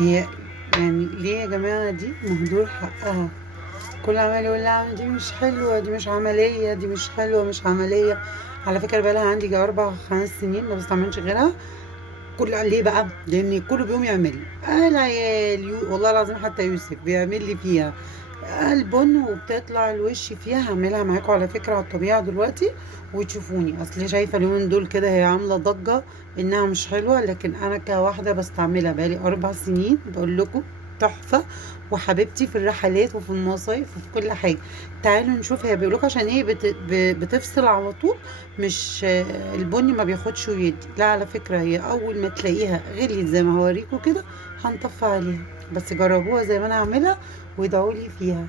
هي يعني ليه يا جماعة دي مهدور حقها؟ كل عمال يقول لها دي مش حلوة، دي مش عملية، دي مش حلوة، مش عملية. على فكرة بقالها عندي جا 4 5 سنين ما بستعملش غيرها. كل ليه بقى؟ لان كله بيقوم يعمل العيال والله العظيم حتى يوسف بيعمل لي فيها البن، وبتطلع الوش فيها. هعملها معاكم على فكرة على الطبيعة دلوقتي وتشوفوني. اصل شايفة اليومين دول كده هي عاملة ضجة انها مش حلوة، لكن انا كواحدة بستعملها بقالي 4 سنين بقول لكم تحفة وحبيبتي في الرحلات وفي المصايف وفي كل حاجة. تعالوا نشوف. هي بيقولوك عشان هي بتفصل على طول، مش البني ما بياخدش ويدي. لا على فكرة هي اول ما تلاقيها غليت زي ما هوريكم كده هنطفي عليها. بس جربوها زي ما انا هعملها وادعوا لي فيها.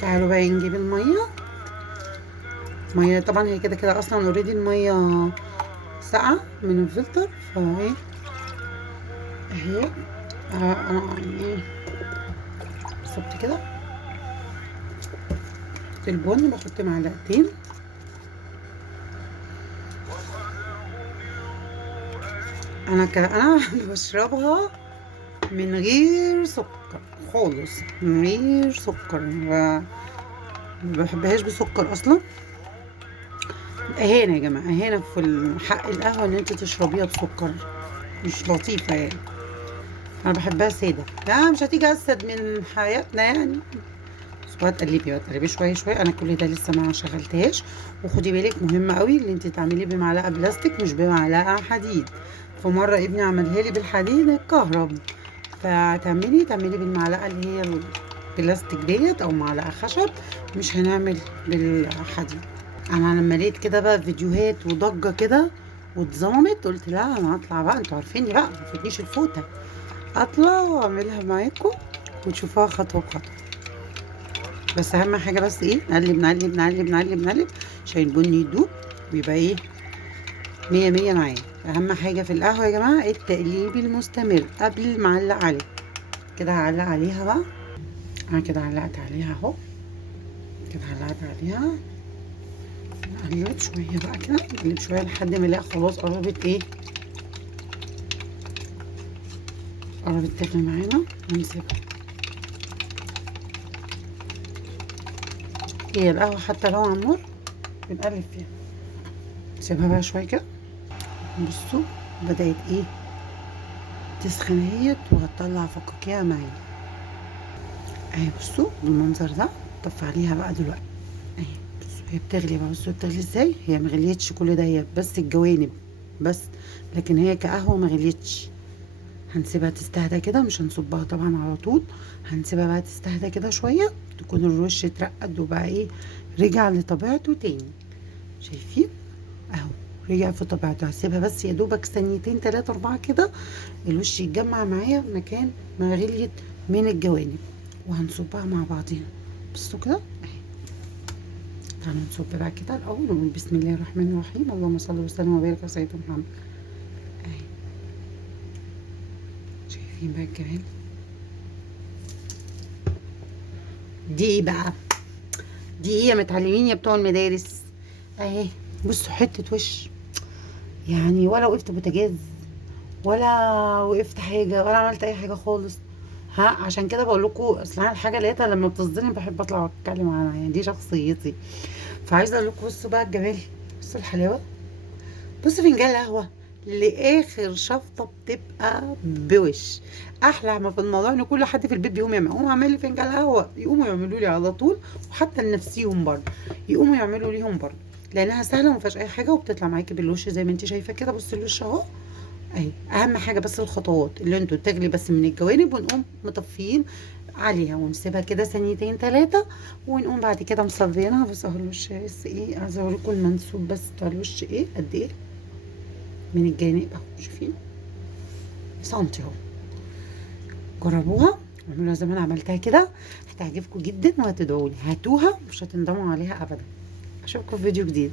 تعالوا بقى نجيب الميه. ميه طبعا هي كده كده اصلا اوريدي الميه ساقعه من الفلتر فاهي اهي. انا يعني ايه بالظبط كده. في البن بحط معلقتين. انا بشربها من غير سكر خالص، من غير سكر. ما بحبهاش بسكر اصلا. اهانه يا جماعه، اهانه في حق القهوه ان انت تشربيها بسكر، مش لطيفه يعني. انا بحبها ساده. لا مش هتيجي اسد من حياتنا يعني. بس بقى تقلبي شويه شويه. انا كل ده لسه ما شغلتهاش. وخدي بالك مهم قوي اللي انت تعمليه بمعلقه بلاستيك مش بمعلقه حديد. في مره ابني عملها لي بالحديد الكهرب، تعملي بالمعلقه اللي هي البلاستيك ديت او معلقه خشب. مش هنعمل بالحديد. انا لما لقيت كده بقى فيديوهات وضجه كده واتظلمت قلت لا انا هطلع بقى، انتوا عارفيني بقى ما تفوتنيش الفوته. اطلع واعملها معاكم وتشوفوها خطوه بخطوه. بس اهم حاجه بس ايه، نقلب نقلب نقلب نقلب نقلب عشان البن يدوب ويبقى ايه مية مية معايا. اهم حاجه في القهوه يا جماعه التقليب المستمر قبل المعلق عليه. كده هعلق عليها بقى. انا كده علقت عليها اهو. كده علقت عليها. نقلب شويه بقى كده، نقلب شويه لحد ما الاقي خلاص قربت ايه، قربت تغلي معانا. ونسيبها. هي القهوه حتى لو على النار بنقلب فيها. نسيبها بقى شويه كده. بصوا بدأت ايه تسخن اهيت وهتطلع فقاقيع معايا اهي. بصوا بالمنظر ده. طفي عليها بقى دلوقتي اهي. بصوا هي بتغلي بقى. بصوا بتغلي ازاي. هي مغليتش كل ده، هي بس الجوانب بس، لكن هي كقهوة مغليتش. هنسيبها تستهدى كده، مش هنصبها طبعا على طول. هنسيبها بقى تستهدى كده شوية، تكون الوش اترقد وبقى ايه رجع لطبيعته تاني. شايفين اهو رجع في طبيعته. هسيبها بس يا دوبك ثانيتين 3 4 كده الوش يتجمع معايا مكان ما غليت من الجوانب، وهنصبها مع بعضينا. بصوا كده اهي. تعالوا نصب بقى كده الاول ونقول بسم الله الرحمن الرحيم، اللهم صل وسلم وبارك على سيدنا محمد اهي. شايفين بقى الجمال. دي ايه بقى؟ دي ايه يا متعلمين يا بتوع المدارس اهي. بصوا حته وش يعني، ولا وقفت بوتاجاز ولا وقفت حاجه ولا عملت اي حاجه خالص. ها عشان كده بقول لكم اصل انا الحاجه لقيتها لما بتصدمني بحب اطلع واتكلم عنها، يعني دي شخصيتي. فعايزه اقول لكم بصوا بقى الجمال. بصوا الحلاوه. بصوا فنجان قهوه لاخر شفطه بتبقى بوش. احلى ما في الموضوع ان كل حد في البيت بيقوم يعمل، قوم اعمل لي فنجان قهوه يقوموا يعملوا لي على طول. وحتى لنفسيهم برضه يقوموا يعملوا ليهم برضه، لانها سهله وما فيهاش اي حاجه وبتطلع معاكي بالوش زي ما انت شايفه كده. بصي الوش اهو اهي. اهم حاجه بس الخطوات اللي انتوا تغلي بس من الجوانب، ونقوم مطفيين عليها ونسيبها كده ثانيتين 3 ونقوم بعد كده مصفيينها. بس اهو الوش بس ايه، عايزه اوريكم المنسوب بس بتاع الوش ايه قد ايه من الجانب اهو. شايفين سنتي اهو. جربوها واعملوها زي ما انا عملتها كده، هتعجبكم جدا وهتدعوا لي. هاتوها مش هتندموا عليها ابدا. اشوفكم في فيديو جديد.